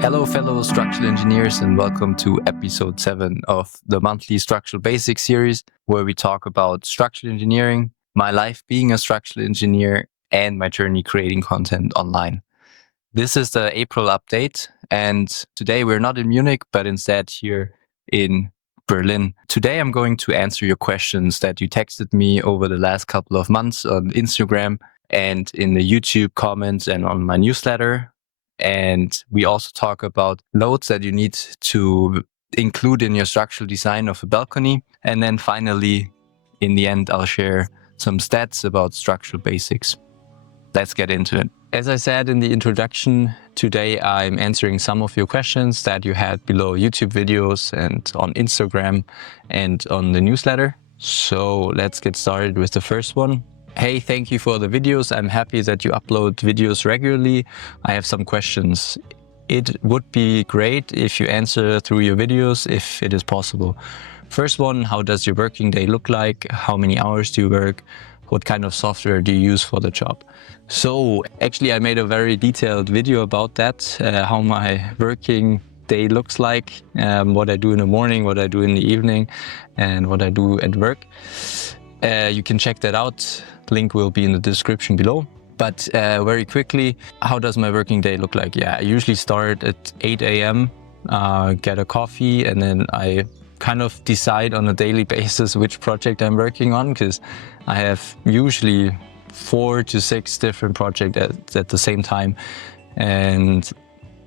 Hello, fellow structural engineers, and welcome to episode 7 of the monthly Structural Basics series, where we talk about structural engineering, my life being a structural engineer, and my journey creating content online. This is the April update, and today we're not in Munich, but instead here in Berlin. Today I'm going to answer your questions that you texted me over the last couple of months on Instagram and in the YouTube comments and on my newsletter. And we also talk about loads that you need to include in your structural design of a balcony. And then finally, in the end, I'll share some stats about structural basics. Let's get into it. As I said in the introduction, today I'm answering some of your questions that you had below YouTube videos and on Instagram and on the newsletter. So let's get started with the first one. Hey, thank you for the videos. I'm happy that you upload videos regularly. I have some questions. It would be great if you answer through your videos if it is possible. First one, how does your working day look like? How many hours do you work? What kind of software do you use for the job? So actually I made a very detailed video about that, how my working day looks like, what I do in the morning, what I do in the evening, and what I do at work. You can check that out. Link will be in the description below. But very quickly, how does my working day look like? Yeah, I usually start at 8 a.m., get a coffee, and then I kind of decide on a daily basis which project I'm working on, because I have usually 4 to 6 different projects at the same time. And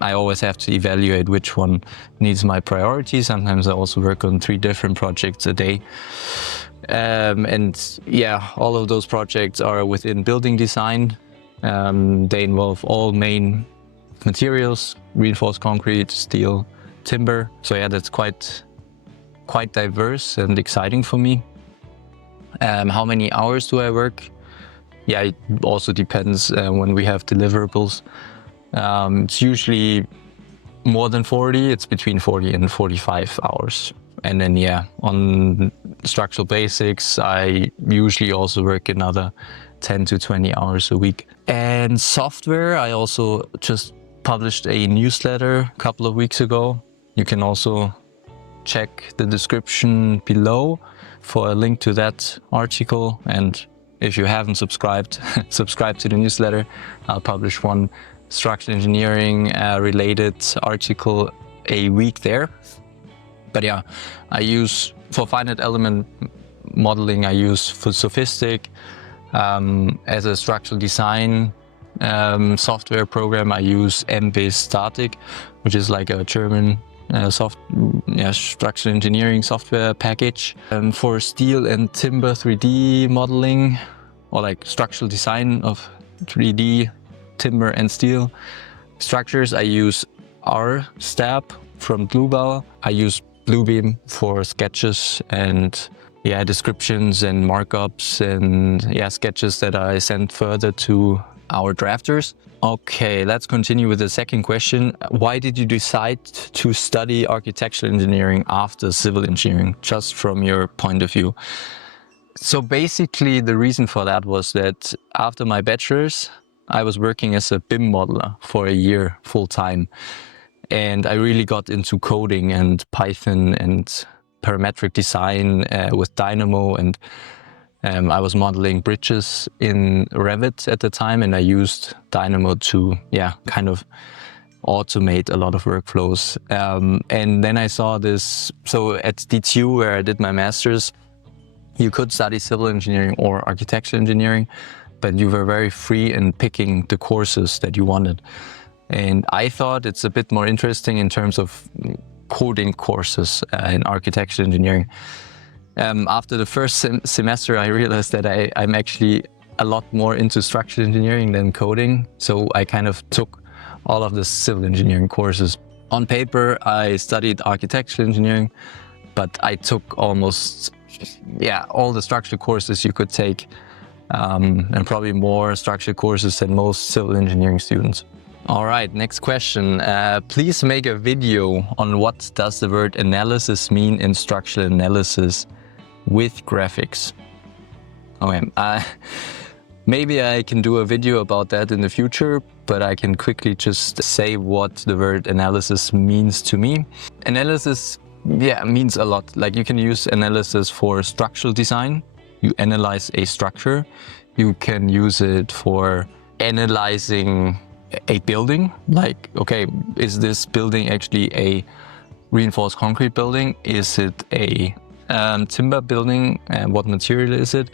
I always have to evaluate which one needs my priority. Sometimes I also work on 3 different projects a day. And yeah, all of those projects are within building design. They involve all main materials: reinforced concrete, steel, timber. So yeah, that's quite diverse and exciting for me. How many hours do I work? Yeah, it also depends when we have deliverables. It's usually more than 40. It's between 40 and 45 hours. And then yeah, on structural basics, I usually also work another 10 to 20 hours a week. And software, I also just published a newsletter a couple of weeks ago. You can also check the description below for a link to that article. And if you haven't subscribed, subscribe to the newsletter. I'll publish one structural engineering related article a week there. But yeah, I use, for finite element modeling, I use Sophistic. As a structural design software program, I use M-based Static, which is like a German structural engineering software package. For steel and timber 3D modeling, or like structural design of 3D timber and steel structures, I use RStab from Bluebell. I use Bluebeam for sketches and yeah, descriptions and markups and yeah, sketches that I send further to our drafters. Okay, let's continue with the second question. Why did you decide to study architectural engineering after civil engineering, just from your point of view? So basically the reason for that was that after my bachelor's, I was working as a BIM modeler for a year full time. And I really got into coding and Python and parametric design with Dynamo, and I was modeling bridges in Revit at the time, and I used Dynamo to kind of automate a lot of workflows. And then I saw this, so at DTU where I did my master's, you could study civil engineering or architectural engineering, but you were very free in picking the courses that you wanted. And I thought it's a bit more interesting in terms of coding courses in architectural engineering. After the first semester, I realized that I'm actually a lot more into structural engineering than coding. So I kind of took all of the civil engineering courses. On paper, I studied architectural engineering, but I took almost all the structural courses you could take, and probably more structural courses than most civil engineering students. All right, next question. Please make a video on what does the word analysis mean in structural analysis with graphics. Okay. Maybe I can do a video about that in the future, but I can quickly just say what the word analysis means to me. Analysis, means a lot. Like, you can use analysis for structural design. You analyze a structure. You can use it for analyzing a building. Like, okay, is this building actually a reinforced concrete building? Is it a timber building? And what material is it?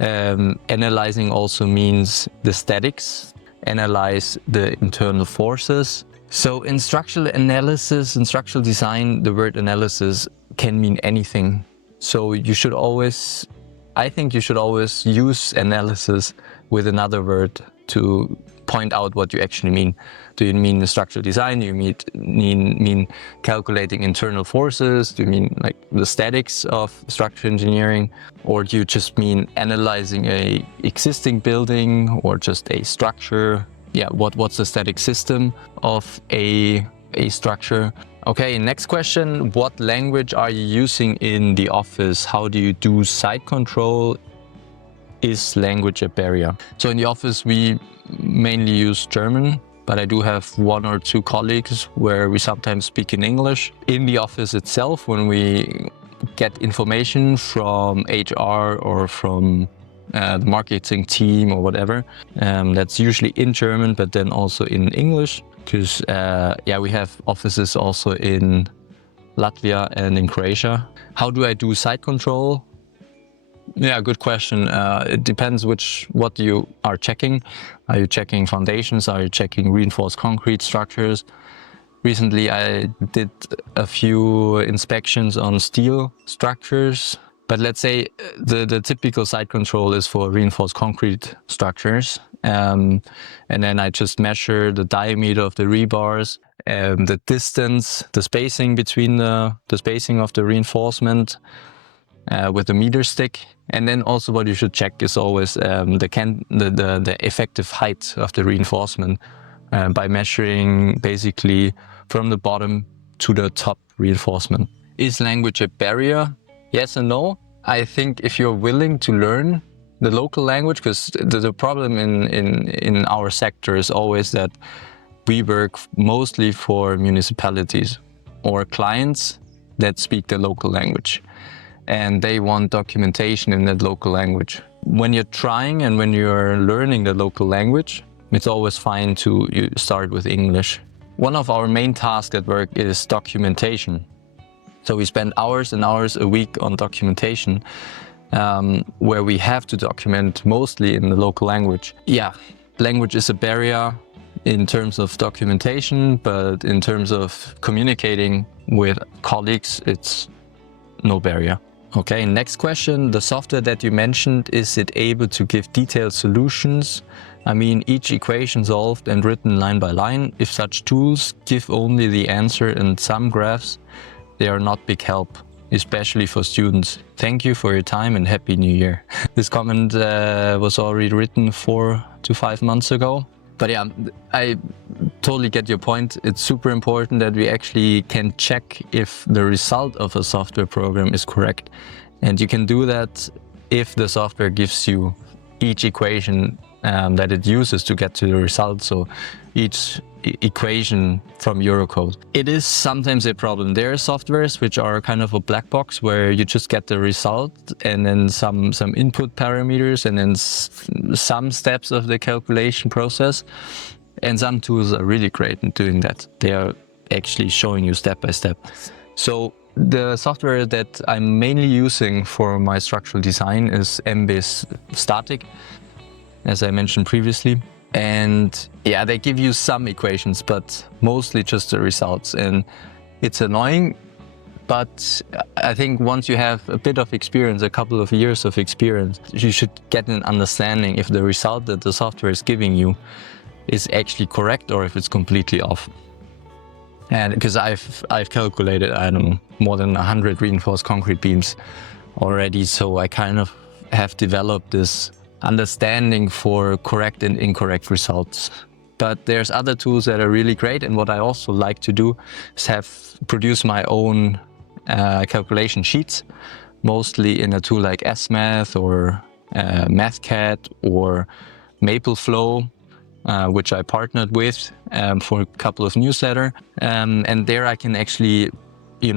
Analyzing also means the statics, analyze the internal forces. So in structural analysis and structural design, the word analysis can mean anything. So I think you should always use analysis with another word to point out what you actually mean. Do you mean the structural design? Do you mean calculating internal forces? Do you mean like the statics of structural engineering? Or do you just mean analyzing a existing building or just a structure? Yeah, what's the static system of a structure? Okay, next question. What language are you using in the office? How do you do site control? Is language a barrier? So in the office, we mainly use German, but I do have 1 or 2 colleagues where we sometimes speak in English. In the office itself, when we get information from HR or from the marketing team or whatever, that's usually in German, but then also in English, because we have offices also in Latvia and in Croatia. How do I do site control? Yeah, good question. It depends what you are checking. Are you checking foundations? Are you checking reinforced concrete structures? Recently, I did a few inspections on steel structures. But let's say the typical site control is for reinforced concrete structures. And then I just measure the diameter of the rebars, the distance, the spacing between the spacing of the reinforcement, with the meter stick. And then also what you should check is always the effective height of the reinforcement by measuring basically from the bottom to the top reinforcement. Is language a barrier? Yes and no. I think if you're willing to learn the local language, because the problem in our sector is always that we work mostly for municipalities or clients that speak the local language, and they want documentation in that local language. When you're trying and when you're learning the local language, it's always fine to start with English. One of our main tasks at work is documentation. So we spend hours and hours a week on documentation, where we have to document mostly in the local language. Yeah, language is a barrier in terms of documentation, but in terms of communicating with colleagues, it's no barrier. Okay, next question. The software that you mentioned, is it able to give detailed solutions? I mean, each equation solved and written line by line. If such tools give only the answer and some graphs, they are not big help, especially for students. Thank you for your time and Happy New Year. This comment was already written 4 to 5 months ago. But yeah, I totally get your point. It's super important that we actually can check if the result of a software program is correct. And you can do that if the software gives you each equation that it uses to get to the result. So each equation from Eurocode. It is sometimes a problem. There are softwares which are kind of a black box where you just get the result and then some input parameters and then some steps of the calculation process. And some tools are really great in doing that. They are actually showing you step by step. So the software that I'm mainly using for my structural design is MBase Static, as I mentioned previously. And yeah, they give you some equations, but mostly just the results. And it's annoying, but I think once you have a bit of experience, a couple of years of experience, you should get an understanding if the result that the software is giving you is actually correct or if it's completely off. And because I've calculated, I don't know, more than 100 reinforced concrete beams already, so I kind of have developed this understanding for correct and incorrect results. But there's other tools that are really great, and what I also like to do is produce my own calculation sheets, mostly in a tool like SMath or MathCAD or MapleFlow, which I partnered with for a couple of newsletters. And there I can actually,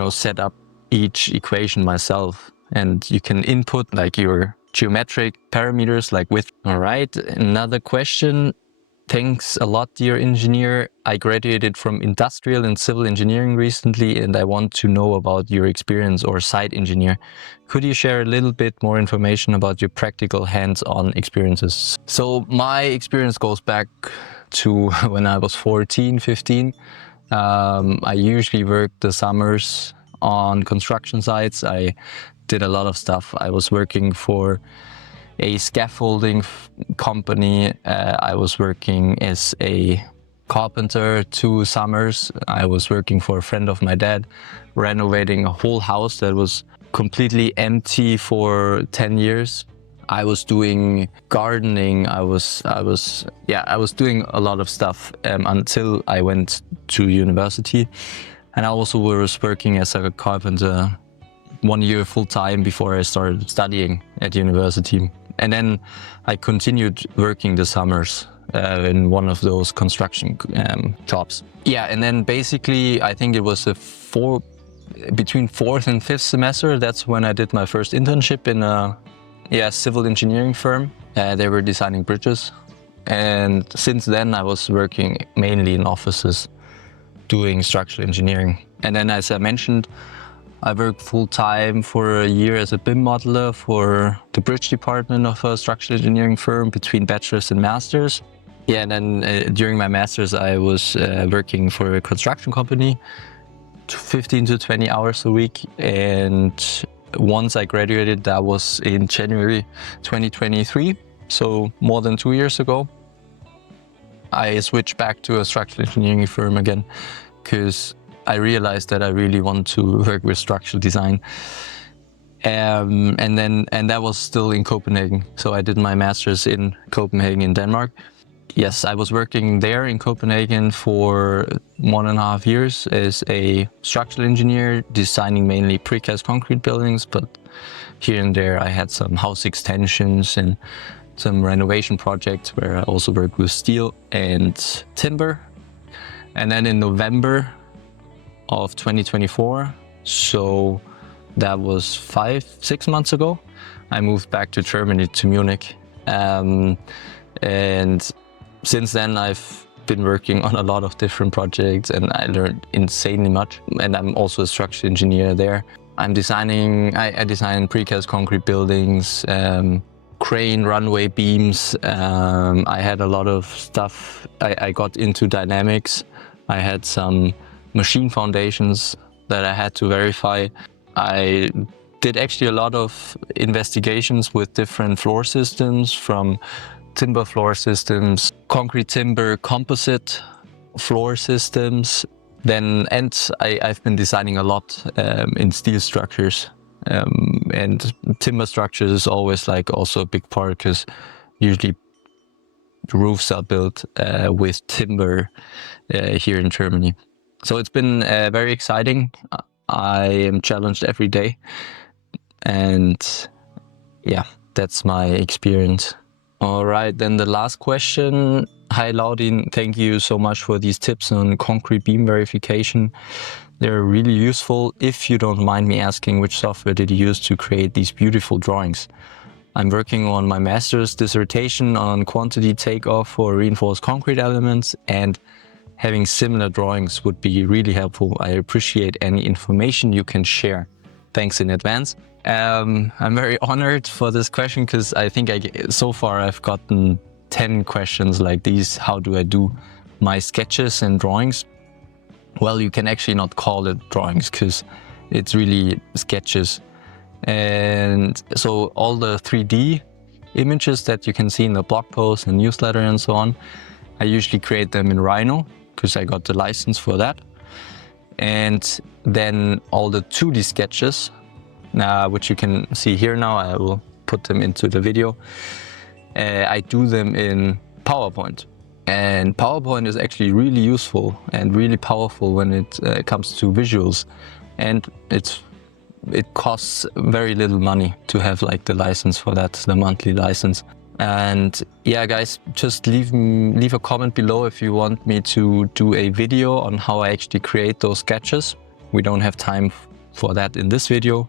set up each equation myself. And you can input like your geometric parameters like width. All right, another question. Thanks a lot, dear engineer. I graduated from industrial and civil engineering recently, and I want to know about your experience or site engineer. Could you share a little bit more information about your practical hands-on experiences? So my experience goes back to when I was 14, 15. I usually worked the summers on construction sites. I did a lot of stuff. I was working for a scaffolding company. I was working as a carpenter 2 summers. I was working for a friend of my dad, renovating a whole house that was completely empty for 10 years. I was doing gardening. I was doing a lot of stuff until I went to university. And I also was working as a carpenter 1 year full time before I started studying at university. And then I continued working the summers in one of those construction jobs. Yeah, and then basically I think it was between 4th and 5th semester. That's when I did my first internship in a civil engineering firm. They were designing bridges. And since then I was working mainly in offices doing structural engineering. And then, as I mentioned, I worked full-time for a year as a BIM modeler for the bridge department of a structural engineering firm between bachelor's and master's. Yeah, and then during my master's, I was working for a construction company, 15 to 20 hours a week. And once I graduated, that was in January 2023, so more than 2 years ago. I switched back to a structural engineering firm again because I realized that I really want to work with structural design. And that was still in Copenhagen. So I did my master's in Copenhagen in Denmark. Yes, I was working there in Copenhagen for 1.5 years as a structural engineer, designing mainly precast concrete buildings, but here and there I had some house extensions and some renovation projects where I also worked with steel and timber. And then in November of 2024, so that was 5-6 months ago, I moved back to Germany, to Munich. And since then I've been working on a lot of different projects and I learned insanely much. And I'm also a structural engineer there. I design precast concrete buildings, crane runway beams. I had a lot of stuff. I got into dynamics. I had some machine foundations that I had to verify. I did actually a lot of investigations with different floor systems, from timber floor systems, concrete timber, composite floor systems. I've been designing a lot in steel structures. And timber structures is always like also a big part, because usually the roofs are built with timber here in Germany. So it's been very exciting. I am challenged every day. And yeah, that's my experience. All right, then the last question. Hi Laurin, thank you so much for these tips on concrete beam verification. They're really useful. If you don't mind me asking, which software did you use to create these beautiful drawings? I'm working on my master's dissertation on quantity takeoff for reinforced concrete elements, and having similar drawings would be really helpful. I appreciate any information you can share. Thanks in advance. I'm very honored for this question, because I think so far I've gotten 10 questions like these. How do I do my sketches and drawings? Well, you can actually not call it drawings, because it's really sketches. And so all the 3D images that you can see in the blog post and newsletter and so on, I usually create them in Rhino, because I got the license for that. And then all the 2D sketches, which you can see here now, I will put them into the video. I do them in PowerPoint. And PowerPoint is actually really useful and really powerful when it comes to visuals. And it's it costs very little money to have like the license for that, the monthly license. And yeah, guys, just leave a comment below if you want me to do a video on how I actually create those sketches. We don't have time for that in this video,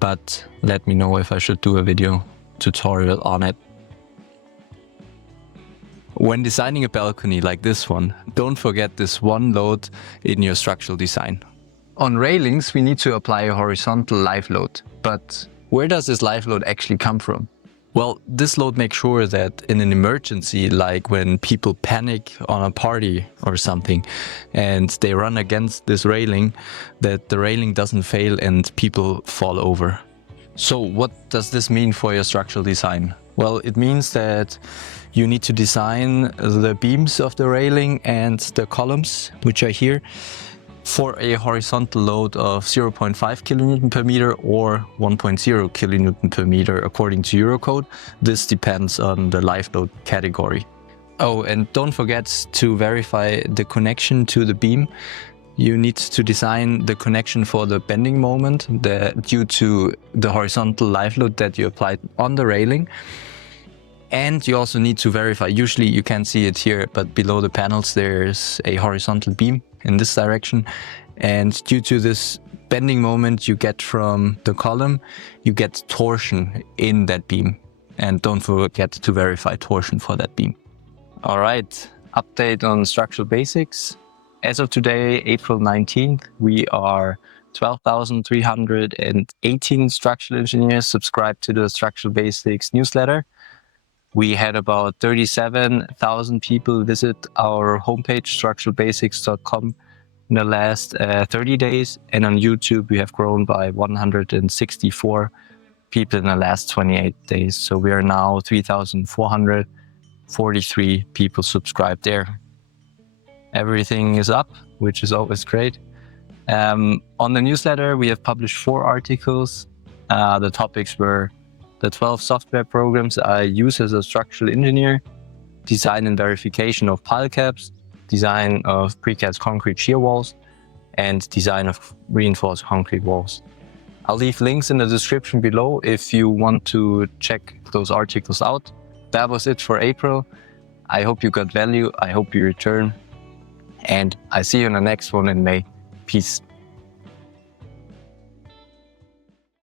but let me know if I should do a video tutorial on it. When designing a balcony like this one, don't forget this one load in your structural design. On railings, we need to apply a horizontal live load. But where does this live load actually come from? Well, this load makes sure that in an emergency, like when people panic on a party or something and they run against this railing, that the railing doesn't fail and people fall over. So what does this mean for your structural design? Well, it means that you need to design the beams of the railing and the columns, which are here, for a horizontal load of 0.5 kilonewton per meter or 1.0 kilonewton per meter according to Eurocode. This depends on the live load category. Oh, and don't forget to verify the connection to the beam. You need to design the connection for the bending moment due to the horizontal live load that you applied on the railing. And you also need to verify, usually you can't see it here, but below the panels there's a horizontal beam in this direction. And due to this bending moment you get from the column, you get torsion in that beam. And don't forget to verify torsion for that beam. All right, update on structural basics. As of today, April 19th, we are 12,318 structural engineers subscribed to the Structural Basics newsletter. We had about 37,000 people visit our homepage, structuralbasics.com, in the last 30 days. And on YouTube, we have grown by 164 people in the last 28 days. So we are now 3,443 people subscribed there. Everything is up, which is always great. On the newsletter, we have published 4 articles. The topics were the 12 software programs I use as a structural engineer, design and verification of pile caps, design of precast concrete shear walls, and design of reinforced concrete walls. I'll leave links in the description below if you want to check those articles out. That was it for April. I hope you got value. I hope you return. And I see you in the next one in May. Peace.